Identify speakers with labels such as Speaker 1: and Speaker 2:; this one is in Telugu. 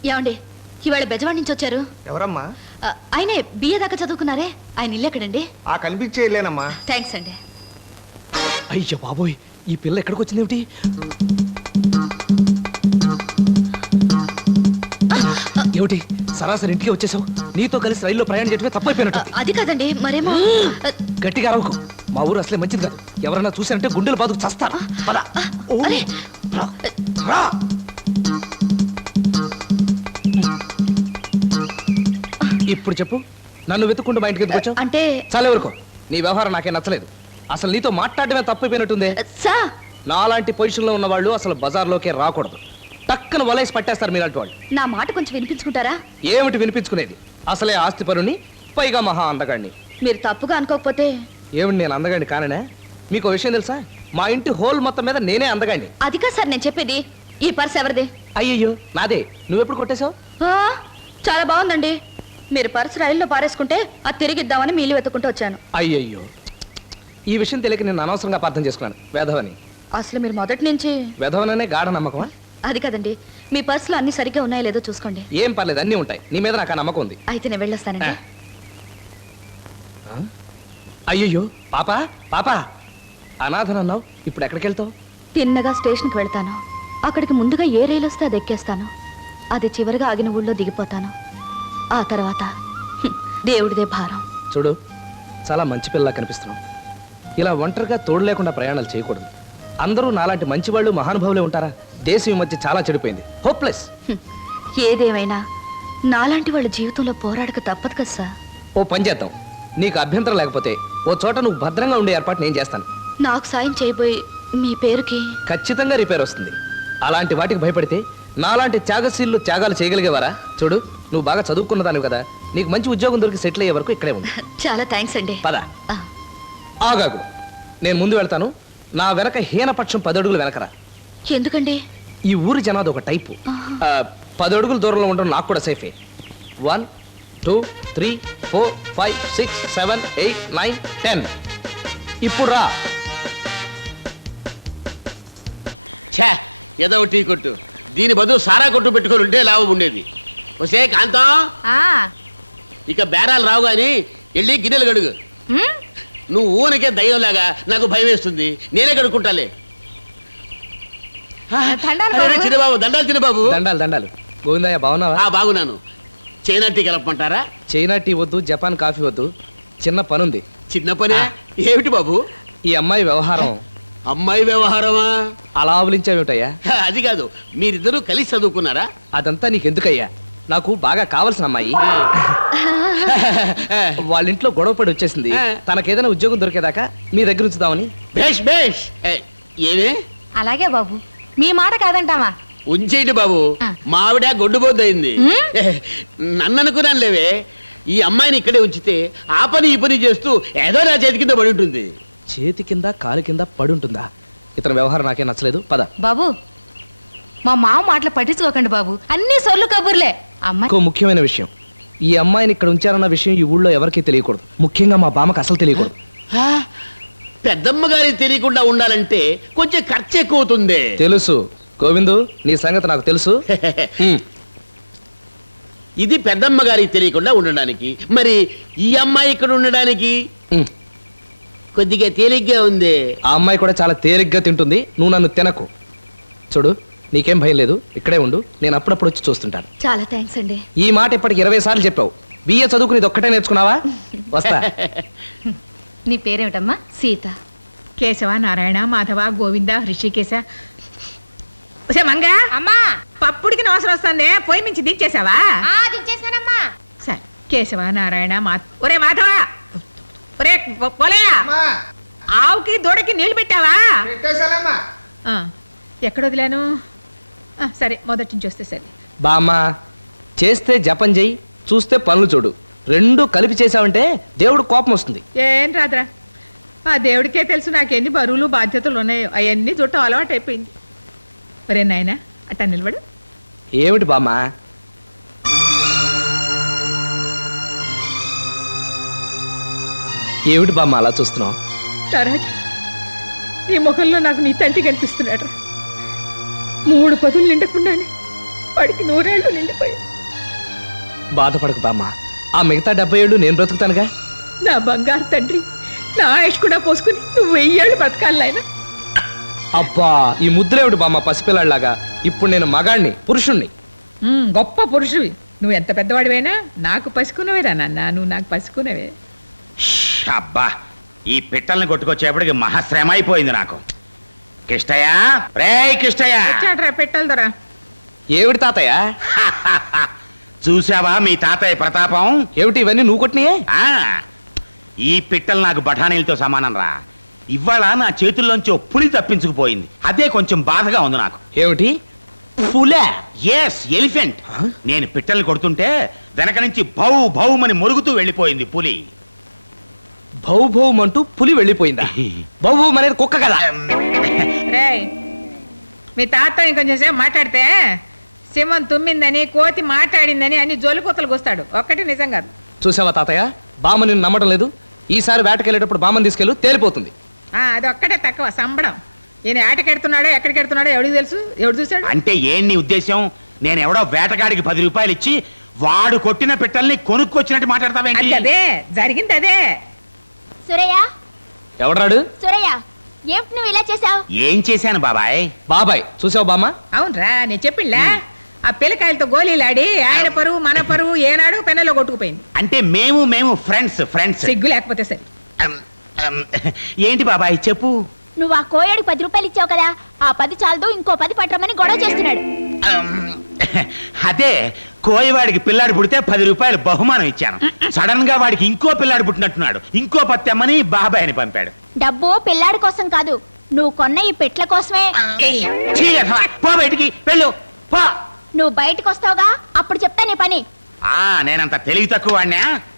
Speaker 1: ఏమండి ఇవాళ బెజవాడి నుంచి వచ్చారు?
Speaker 2: ఎవరమ్మా?
Speaker 1: ఆయనే బిఏ దాకా చదువుకున్నారే, ఆయన ఇల్లు ఎక్కడండి?
Speaker 2: ఆ కనిపించే ఇల్లేనమ్మా.
Speaker 1: థ్యాంక్స్ అండి.
Speaker 3: అయ్యో బాబోయ్, ఈ పిల్ల ఎక్కడికి వచ్చింది ఏమిటి? ఏమిటి సరాసరి ఇంటికి వచ్చేసావు? నీతో కలిసి రైల్లో ప్రయాణం చేయటమే తప్పైపోయినట్టు.
Speaker 1: అది కాదండి, మరేమో.
Speaker 3: గట్టిగా అరవకు, మా ఊరు అసలే మంచిది కాదు. ఎవరైనా చూసారంటే గుండెలు బాదుకు చస్తారు. పద. ఓ, రా, రా. ఇప్పుడు చెప్పు, నన్ను వెతుక్కుంటూ మా ఇంటికి ఎందుకు వచ్చావు?
Speaker 1: అంటే
Speaker 3: చాలా వరకు నీ వ్యవహారం నాకే నచ్చలేదు. అసలు నీతో మాట్లాడటమే తప్పైపోయినట్టుందే.
Speaker 1: సార్,
Speaker 3: నాలాంటి పొజిషన్ లో ఉన్న వాళ్ళు అసలు బజార్లోకే రాకూడదు. టక్కన వలేసి పట్టేస్తారు మీలాంటి వాళ్ళు.
Speaker 1: నా మాట కొంచెం వినిపించుకుంటారా?
Speaker 3: ఏమిటి వినిపించుకునేది? అసలే ఆస్తి పరుని, పైగా మహా అందగాడిని.
Speaker 1: మీరు తప్పుగా అనుకోకపోతే.
Speaker 3: ఏమిటి నేను అందగాడిని కాననే? మీకు విషయం తెలుసా? మా ఇంటి హోల్ మొత్తం మీద నేనే అందగాడిని.
Speaker 1: అది కాదు సార్ నేను చెప్పేది. ఈ పర్స్ ఎవరిది?
Speaker 3: అయ్యయ్యో, నాదే. నువ్వెప్పుడు కొట్టేశావు?
Speaker 1: చాలా బాగుందండి. మీరు పర్స్ రైల్లో పారేసుకుంటే అది తిరిగిద్దామని మీలు వెతుకుంటూ వచ్చాను.
Speaker 3: అయ్యయ్యో, ఈ విషయం తెలియక నేను అనవసరంగా అపార్థం చేసుకున్నాను. వేధవని.
Speaker 1: అసలు మీరు మొదటి నుంచి
Speaker 3: వేధవననే గాఢ నమ్మకమా?
Speaker 1: అది కదండి, మీ పర్సులో అన్ని సరిగ్గా ఉన్నాయో లేదో చూసుకోండి.
Speaker 3: ఏం పర్లేదు, అన్నీ ఉంటాయి. నీ మీద నాకు ఆ నమ్మకం ఉంది.
Speaker 1: అయితే నేను వెళ్ళొస్తానండి.
Speaker 3: అయ్యయ్యో, పాపా పాపా, అనాథనన్నావు, ఇప్పుడు ఎక్కడికి వెళ్తావు?
Speaker 1: తిన్నగా స్టేషన్కి వెళ్తాను. అక్కడికి ముందుగా ఏ రైలు వస్తే అది ఎక్కేస్తాను. అది చివరిగా ఆగిన ఊళ్ళో దిగిపోతాను. ఆ తర్వాత దేవుడిదే భారం.
Speaker 3: చూడు, చాలా మంచి పిల్లలా కనిపిస్తున్నావు. ఇలా ఒంటరిగా తోడు లేకుండా ప్రయాణాలు చేయకూడదు. అందరూ నాలాంటి మంచివాళ్ళు మహానుభావులే ఉంటారా? దేశం ఈ మధ్య చాలా చెడిపోయింది. హోప్లెస్.
Speaker 1: ఏదేమైనా నాలాంటి వాళ్ళ జీవితంలో పోరాడక తప్పదు కదా సార్.
Speaker 3: ఓ పని చేద్దాం, నీకు అభ్యంతరం లేకపోతే ఓ చోట నువ్వు భద్రంగా ఉండే ఏర్పాటు నేను చేస్తాను.
Speaker 1: నాకు సాయం చేయబోయి మీ పేరుకి
Speaker 3: ఖచ్చితంగా రిపేర్ వస్తుంది. అలాంటి వాటికి భయపడితే నాలాంటి త్యాగశీలు త్యాగాలు చేయగలిగేవారా? చూడు, నువ్వు బాగా చదువుకున్నదానివి కదా, నీకు మంచి ఉద్యోగం దొరికి సెటిల్ అయ్యే వరకు ఇక్కడే ఉంది.
Speaker 1: చాలా థ్యాంక్స్ అండి.
Speaker 3: పద. ఆగాగు, నేను ముందు వెళ్తాను. నా వెనక హీనపక్షం 10 అడుగులు వెనకరా.
Speaker 1: ఎందుకండి?
Speaker 3: ఈ ఊరి జనాది ఒక టైపు. 10 అడుగుల దూరంలో ఉండడం నాకు కూడా సేఫే. 1 2 3 4 5 6 7 8 9 10. ఇప్పుడు రా.
Speaker 4: ఛా, ఏదో టీ కొట్టు. దీని బదులు సారా కొట్టు పెట్టుకొని ఉంటే లాభం ఉండేది. వసే కాంతం, ఇక బేరాలు రావు గాని వెళ్ళి గిన్నెలు గడుగు. నువ్వు ఊనకే దయ్యంలాగా నాకు భయం వేస్తుంది. నేనే కడుక్కుంటాలే. చిన్నబాబు, దండాలు చిన్నబాబు.
Speaker 3: దండాలు దండాలు. గోవిందయ్య, బాగున్నావా?
Speaker 4: బాగున్నాను. చైనా టీ కలపమంటారా?
Speaker 3: చైనా టీ వద్దు, జపాన్ కాఫీ వద్దు. చిన్న పనుంది.
Speaker 4: చిన్న పనే? ఏమిటి బాబు?
Speaker 3: ఈ అమ్మాయి వ్యవహారం.
Speaker 4: అమ్మాయి వ్యవహారమా?
Speaker 3: అలా ఆవులించావేమిటయ్యా?
Speaker 4: అది కాదు, మీరిద్దరూ కలిసి చదువుకున్నారా?
Speaker 3: అదంతా నీకెందుకయ్యా? నాకు బాగా కావలసిన అమ్మాయి. వాళ్ళ ఇంట్లో గొడవ పడి వచ్చేసింది. తనకేదైనా ఉద్యోగం దొరికేదాకా మీ దగ్గర ఉంచుదామని.
Speaker 4: బేష్ బేష్. ఏమే?
Speaker 1: అలాగే బాబు, మీ మాట కాదంటావా?
Speaker 4: ఉంచేయండి బాబు. మావిడ గొడ్డుబోద్దయింది. నన్ను అనుకున్నాను లేవే. ఈ అమ్మాయిని ఇక్కడే ఉంచితే ఆ పని ఈ పని చేస్తూ ఏదో నా చేతి కింద పడి ఉంటుంది.
Speaker 3: చేతి కింద కాలు కింద పడి ఉంటుందా? ఇతని వ్యవహారం నాకే నచ్చలేదు. పద.
Speaker 1: బాబు, మా మామ మాటలు పట్టించుకోకండి బాబు, అన్ని సొల్లు కబుర్లే.
Speaker 3: ఇంకో ముఖ్యమైన విషయం, ఈ అమ్మాయిని ఇక్కడ ఉంచారన్న విషయం ఈ ఊళ్ళో ఎవరికీ తెలియకూడదు. ముఖ్యంగా మా బామ్మకు అసలు తెలియకూడదు.
Speaker 4: పెద్దమ్మ గారికి తెలియకుండా ఉండాలంటే కొంచెం ఖర్చు ఎక్కువ అవుతుంది.
Speaker 3: తెలుసు గోవిందు, నీ సంగతి నాకు తెలుసు.
Speaker 4: ఇది పెద్దమ్మ గారికి తెలియకుండా ఉండడానికి. మరి ఈ అమ్మాయి ఇక్కడ ఉండడానికి కొద్దిగా తేలిగ్గా ఉంది.
Speaker 3: ఆ అమ్మాయి కూడా చాలా తేలిగ్గా తింటుంది. నువ్వు నన్ను తినకు. చూడు, నీకేం భయం లేదు, ఇక్కడే ఉండు. నేను అప్పుడప్పుడు వచ్చి చూస్తుంటాను.
Speaker 1: చాలా థ్యాంక్స్ అండి.
Speaker 3: ఈ మాట ఇప్పటికి 20 సార్లు చెప్పావు. బిఏ చదువుకుని ఇది ఒక్కటే నేర్చుకున్నావా? వస్తా.
Speaker 1: నీ పేరేమిటమ్మా? సీత.
Speaker 5: కేశవ, నారాయణ, మాధవ, గోవింద, హృషికేశ. మంగా
Speaker 1: అమ్మా,
Speaker 5: పప్పుడికి అవసరం వస్తుంది. పొయ్యి మించి దించేసావా?
Speaker 1: దించేసానమ్మా.
Speaker 5: సరే, కేశవ, నారాయణ, ఒరే మాధవ, ఒరే పోలేయా, ఆవుకి దూడకి నీళ్లు పెట్టావా? ఎక్కడ వదిలాను? సరే, మొదటి నుంచి వస్తే సరే.
Speaker 3: బామ్మా, చేస్తే జపం చెయ్యి, చూస్తే పనులు చూడు. రెండు కలిపి చేసావంటే దేవుడు కోపం వస్తుంది.
Speaker 5: ఏం రాదురా, ఆ దేవుడికే తెలుసు నాకెన్ని బరువులు బాధ్యతలు ఉన్నాయో. అవన్నీ చుట్టం అలవాటు అయిపోయింది. ఒరే నాయనా, అట్టా నిలబడు.
Speaker 3: ఏమిటి బామ్మా? ఏమిటి బామ్మ అలా చూస్తున్నావు?
Speaker 5: రాజా, ఈ ముఖంలో నాకు నీ తండ్రి కనిపిస్తున్నాడు. 3 పదులు నిండకుండానే వాడికి 100 ఏళ్ళు నిండిపోయాయి.
Speaker 3: బాధపడకు బామ్మ, ఆ మిగతా 70 ఏళ్ళు నేను బ్రతుకుతానుగా.
Speaker 5: నా బంగారు తండ్రి, నా ఆయుష్ కూడా పోసుకుని నువ్వు 1000 ఏళ్ళు బతకాలి నాయనా.
Speaker 3: అబ్బా, ఈ ముద్దులేవిడు బామ్మ పసిపిల్లాడిలాగా. ఇప్పుడు నేను మగాణ్ణి, పురుషుణ్ణి.
Speaker 5: గొప్ప పురుషువి. నువ్వు ఎంత పెద్దవాడివైనా నాకు పసుకున్నవేరా నాన్న, నువ్వు నాకు పసుకున్నవే.
Speaker 2: అబ్బా, ఈ పిట్టల్ని కొట్టుకొచ్చేపటికి మహాశ్రమ అయిపోయింది నాకు. కిష్టయ్య, రేయ్ కిష్టయ్య,
Speaker 5: వచ్చాడ్రా పెట్టాలి దొరా.
Speaker 3: ఏమిటి తాతయ్య?
Speaker 2: చూసావా మీ తాతయ్య ప్రతాపం?
Speaker 3: ఏమిటి ఇవన్నీ నువ్వు కొట్టినాయే?
Speaker 2: ఆ, ఈ పిట్టలు నాకు బఠానీలతో సమానం రా. ఇవాళ నా చేతుల్లోంచి ఓ పులి తప్పించుకుపోయింది. అదే కొంచెం బాధగా ఉంది నాకు.
Speaker 3: ఏమిటి? పులే?
Speaker 2: Yes, elephant. నేను పిట్టల్ని కొడుతుంటే వెనక నుంచి భౌ భౌమని మురుగుతూ వెళ్ళిపోయింది పులి.
Speaker 3: భౌ భౌమంటూ పులి వెళ్ళిపోయిందా? భౌ భౌం అనేది కుక్క కదా.
Speaker 5: రేయ్, మీ తాత ఇంకొంచెం సేపు మాట్లాడితే సింహం తుమ్మిందని, కోతి మాట్లాడిందని అన్ని జోలికూతలు కూస్తాడు. ఒక్కటి నిజం కాదు.
Speaker 3: చూసావా తాతయ్య, బామ్మ నిన్ను నమ్మటం లేదు. ఈసారి వేటకెళ్ళేటప్పుడు బామ్మని తీసుకెళ్ళు, తేలిపోతుంది.
Speaker 5: అది ఒక్కటే తక్కువ సంబడం. ఈయన ఆటకెడుతున్నాడో ఎక్కడికి ఎడుతున్నాడో ఎవడికి తెలుసు? ఎవడు చూశాడు?
Speaker 2: అంటే ఏం నీ ఉద్దేశం? నేను ఎవడో వేటగాడికి 10 రూపాయలు ఇచ్చి వాడు కొట్టిన పిట్టల్ని కొనుక్కొచ్చినట్టు
Speaker 5: అది
Speaker 2: మాట్లాడతావేంటి?
Speaker 5: అదే జరిగింది, అదే.
Speaker 6: సురయ్య,
Speaker 3: ఎవడ్రాడు?
Speaker 6: సురయ్య, ఏమిటి నువ్వు ఇలా చేసావు?
Speaker 2: ఏం చేశాను బాబాయ్?
Speaker 3: బాబాయ్, చూసావు బామ్మ?
Speaker 5: అవునరా, నేను చెప్పిండ్లా. ఆ పిల్లకాయలతో గోళీలాడి ఆయన పరువు మన పరువు ఏనాడు పెన్నెలో కొట్టుకుపోయింది.
Speaker 2: అంటే మేము ఫ్రెండ్స్.
Speaker 5: సిగ్గు లేకపోతే సరే.
Speaker 2: ఏంటి బాబాయ్ చెప్పు.
Speaker 6: నువ్వు ఆ కోయడికి 10 రూపాయలు ఇచ్చావు కదా, ఆ 10 చాలదు ఇంకో 10 పట్టమని గొడవ చేస్తున్నాడు.
Speaker 2: అదే, కోయవాడికి పిల్లాడు పుడితే 10 రూపాయలు బహుమానం ఇచ్చాను. సడన్ గా వాడికి ఇంకో పిల్లాడు పుట్టినట్టున్నాడు. ఇంకో 10 తెమ్మని బాబాయ్ని పంపాడు.
Speaker 6: డబ్బు పిల్లాడి కోసం కాదు, నువ్వు కొన్న ఈ పెట్ల కోసమే.
Speaker 2: ఛీ, అసలు పో బయటికి, వెళ్ళు పో.
Speaker 6: నువ్వు బయటకు వస్తావుగా, అప్పుడు చెప్తా నీ పని.
Speaker 2: నేనంత తెలివి తక్కువ వాడినా?